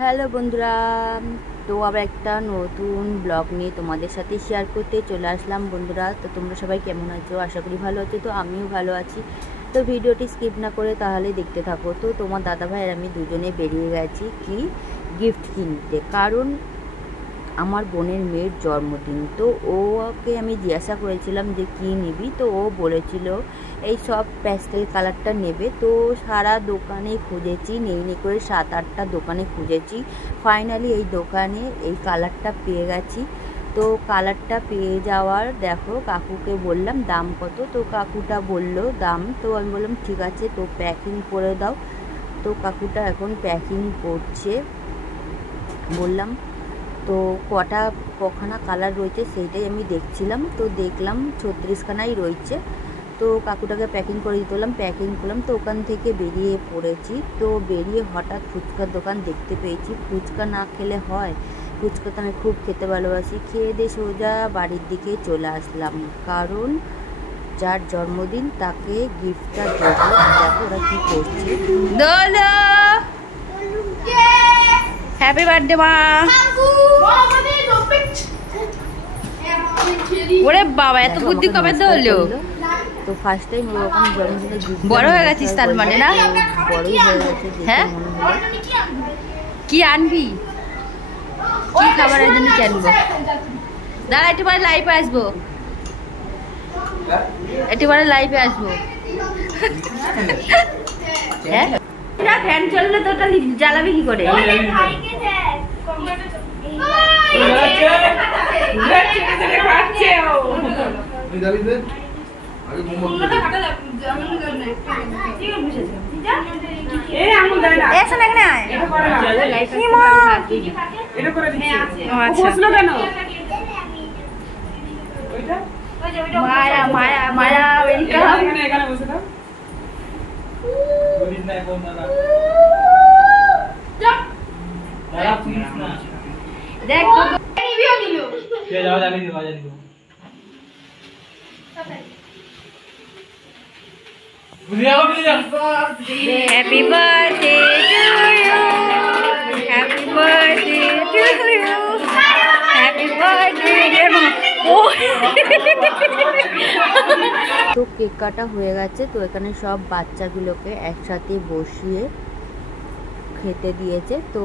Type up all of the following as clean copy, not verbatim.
Hello বন্ধুরা, তো আবার একটা নতুন ব্লগ নিয়ে তোমাদের সাথে শেয়ার করতে চলে আসলাম বন্ধুরা। তো তোমরা সবাই কেমন আছো? আশা করি ভালো আছো। তো আমিও ভালো আছি। তো ভিডিওটি স্কিপ না করে তাহলে দেখতে থাকো। তো তোমার দাদাভাই আর আমি দুজনে বেরিয়ে গেছি কি গিফট কিনতে, কারণ আমার বোনের মেয়ের জন্মদিন। তো ওকে আমি জিজ্ঞাসা করেছিলাম যে কী নিবি, তো ও বলেছিল এই সব প্যাস্টেল কালারটা নেবে। তো সারা দোকানে খুঁজেছি, নেই করে 7-8টা দোকানে খুঁজেছি, ফাইনালি এই দোকানে এই কালারটা পেয়ে গেছি। তো কালারটা পেয়ে যাওয়ার দেখো কাকুকে বললাম দাম কত, তো কাকুটা বলল দাম। তো আমি বললাম ঠিক আছে, তো প্যাকিং করে দাও। তো কাকুটা এখন প্যাকিং করছে। বললাম তো কখানা কালার রয়েছে সেইটাই আমি দেখছিলাম। তো দেখলাম 36খানাই রয়েছে। তো কাকুটাকে প্যাকিং করে দিতে বললাম, প্যাকিং করলাম। তো ওখান থেকে বেরিয়ে পড়েছি। তো বেরিয়ে হঠাৎ ফুচকার দোকান দেখতে পেয়েছি। ফুচকা না খেলে হয়, ফুচকা তো আমি খুব খেতে ভালোবাসি। খেয়ে দিয়ে সোজা বাড়ির দিকে চলে আসলাম, কারণ যার জন্মদিন তাকে গিফটটা দেবো। দেখো ওরা কী করছে। হ্যাপি বার্থডে মা। ওরে বাবা, এত বুদ্ধি কবে তো হলো? তো ফার্স্ট টাইম ওরকম জন্মদিনে বড় হয়ে গেছিস তার মানে, না? বড়ই হয়ে গেছে। হ্যাঁ, কি আনবি, কি খাবারের জন্য কি আনবো? দাঁড়া, একটু পরে লাইভে আসবো, একটু পরে লাইভে আসবো। হ্যাঁ, ফ্যান চললে তো ওটা জ্বালাবি কি করে? মায়া মায়া মায়া, Happy birthday to you, happy birthday to you, happy birthday dear mama. তো কেক কাটা হয়ে গেছে। তো এখানে সব বাচ্চাগুলোকে একসাথে বসিয়ে খেতে দিয়েছে। তো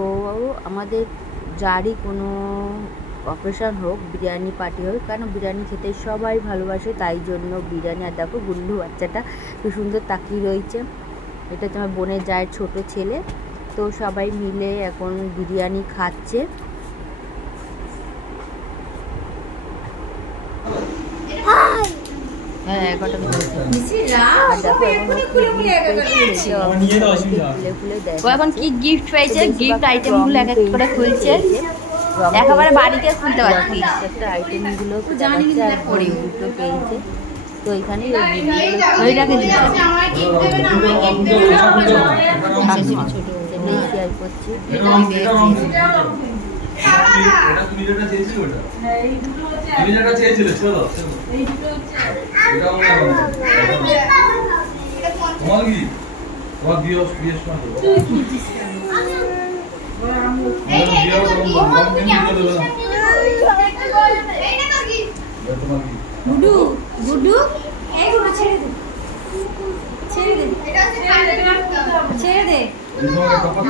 আমাদের যারই কোনো অকেশন হোক, বিরিয়ানি পার্টি হোক, কারণ বিরিয়ানি খেতে সবাই ভালোবাসে, তাই জন্য বিরিয়ানি। আর দেখো গুল্লু বাচ্চাটা খুব সুন্দর তাকিয়ে রয়েছে, এটা তোমার বোনের জায়ের ছোট ছেলে। তো সবাই মিলে এখন বিরিয়ানি খাচ্ছে। হ্যাঁ, এখন কি গিফট পেয়েছে, গিফট আইটেম গুলো এক এক করে খুলছে, একেবারে বাড়িতে খুলতে পারছি একটা আইটেম গুলো দুটো পেয়েছে। তো এখানে শেয়ার করছি। গুডু গুডু ছেড়ে দে, ছেড়ে দে, ছেড়ে দে,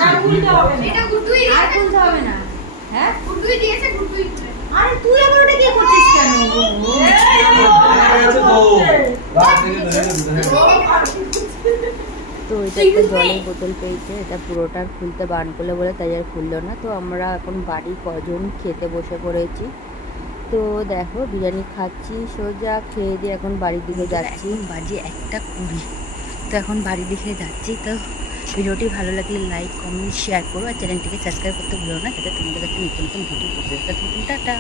আর খুলতে হবে না। হ্যাঁ, গুডুই দিয়েছে, গুডুই। আরে তুই আবার ওটা কি করছিস কেন? তো এটা একটা জলের বোতল পেয়েছে, এটা পুরোটা খুলতে বারণ করলে বলে তাই আর খুললো না। তো আমরা এখন বাড়ি কজন খেতে বসে পড়েছি। তো দেখো বিরিয়ানি খাচ্ছি, সোজা খেয়ে দিয়ে এখন বাড়ির দিকে যাচ্ছি। বাজে 1:20। তো এখন বাড়ির দিকে যাচ্ছি। তো ভিডিওটি ভালো লাগলে লাইক কমেন্ট শেয়ার করো, আর চ্যানেলটিকে সাবস্ক্রাইব করতে ভুলো না, যাতে তোমাদের কাছে নতুন নতুন ভিডিও পৌঁছে। টাটা।